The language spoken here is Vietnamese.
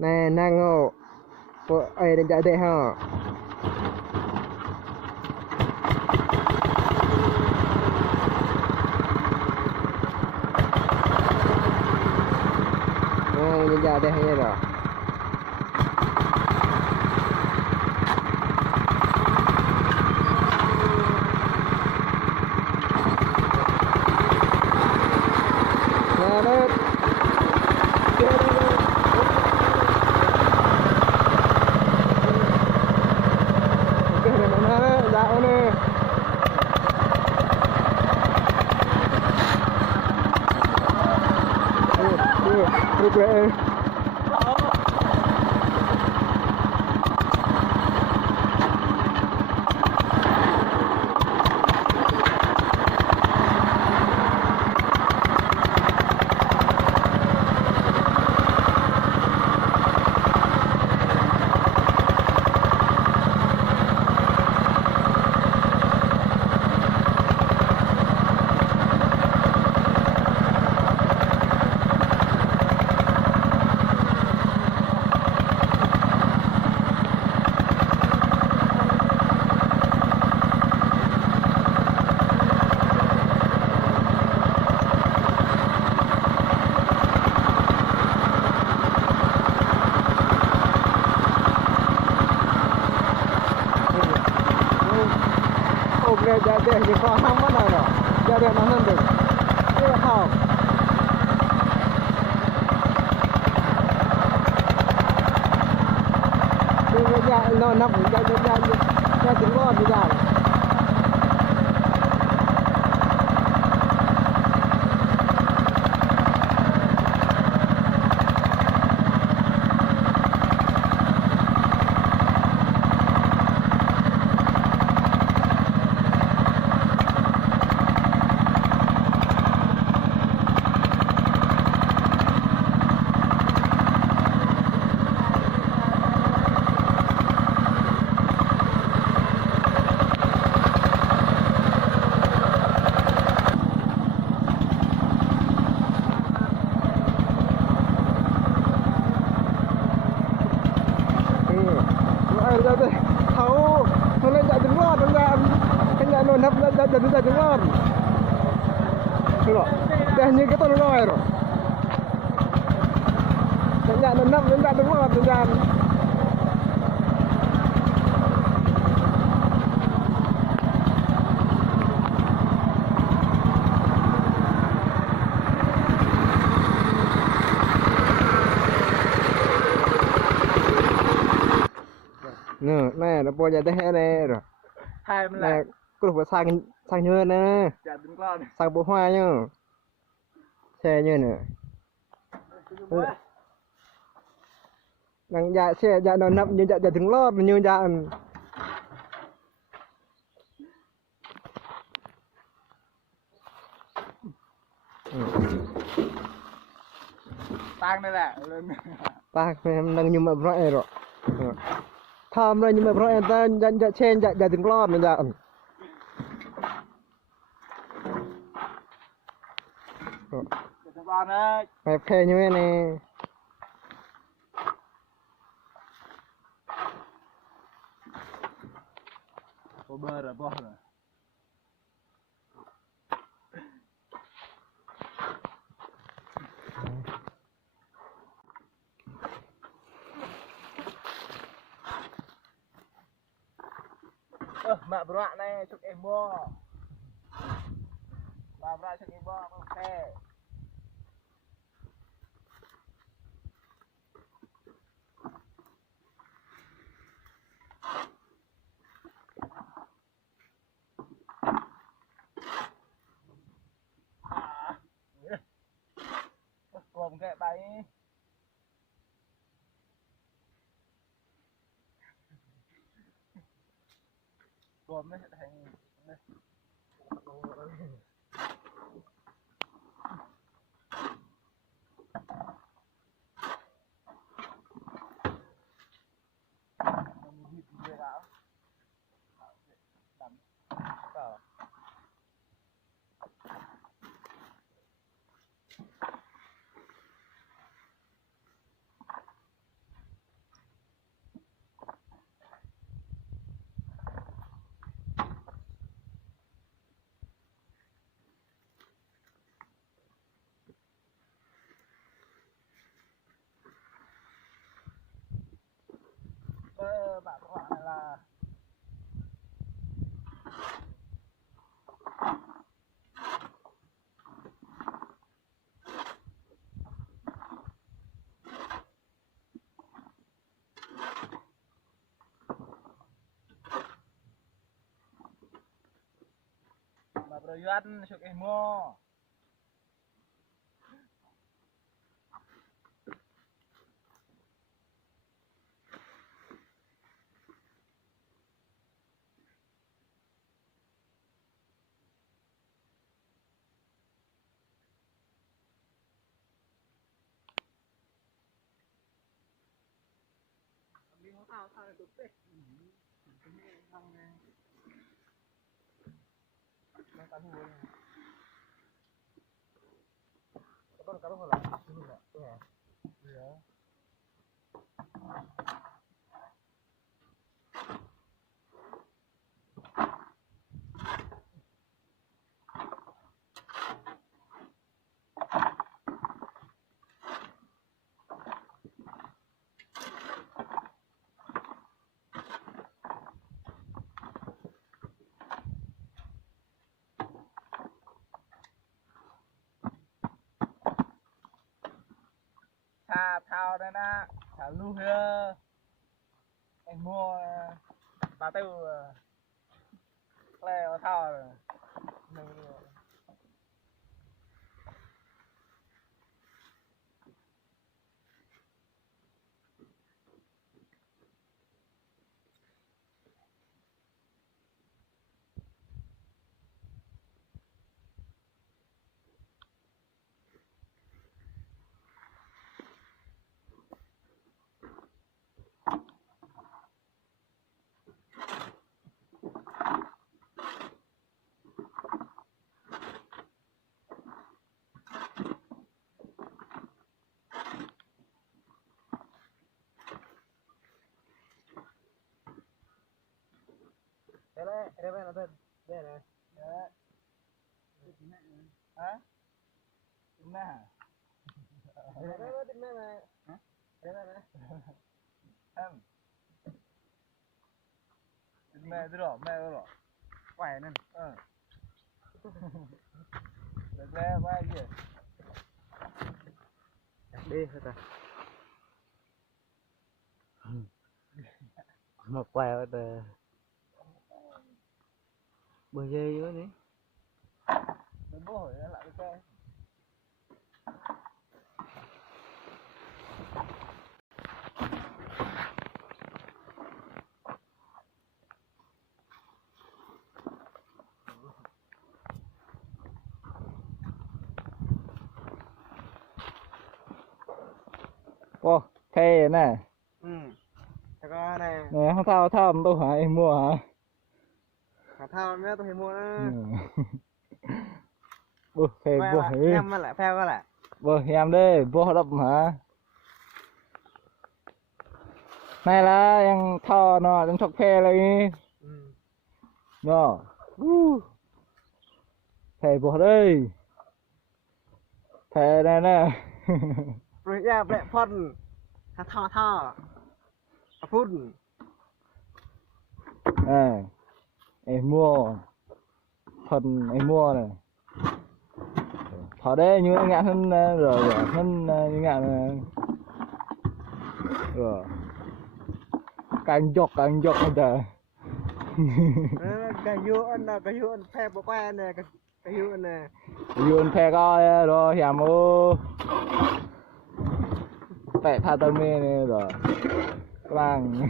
nè năng ngộ ấy đến chạy thế hả đến chạy thế hay rồi Regret. Jadi di kolam mana no? Jadi mana tu? Dia tahu. Dia no nak dia tengok dia. Tahu, kalau tak dengar dengan no nap dah dengar. Tengok, dah ni kita dengar. Dengan no nap dah dengar dengan. Nè, nó bôi ra thế này rồi. Hai mình lại. Có được sang như nè. Dạ đứng con. Sang bộ hoa nhá. Xe như nè. Đang dạ xe dạ nó nằm như dạ đứng lót như dạ. Tang đây nè. Tang em đang như mà rõ rồi. Tham ra nhưng mà rõ em ta dạ trên dạ đứng lót mình dạ. Mày phê như thế này. Bơ rồi, bơ rồi. Mẹ bro này chụp em bo. Bà bro chụp em bo, ok. Còn cái tay gồm đấy thành đây. là mà rồi ăn chụp em mua đi không sao sao lại tụt tết nó cắn hùi có cắn hùi là cái gì vậy tôi hả thà thao đây nè thà lưu hơ anh mua bà tiêu leo thao rồi đây là tên đây này đấy hả tính nè đây là tính nè này đây là này em mẹ rồi khỏe nên được lẽ vai gì đi thôi ta một quẹo từ bờ dây với nè đừng có hỏi lại cái ô thế nè cái này nè không thao thao tôi hỏi em mua hả thao mấy tôi mua bơ thế bơ em lại phèo cái lại bơ em đây bơ đập hả này là em thao nó em chọc phe lại nó thề bơ đây thề này nè rồi ra bẹ phân thao phun em mua phần em mua này thỏ đây như ngạn hơn rồi hơn như ngạn rồi càng dọc anh trời cái dụ anh phe bỏ qua này cái dụ này dùn phe coi rồi hiểm ô tệ tha tâm mê này rồi vàng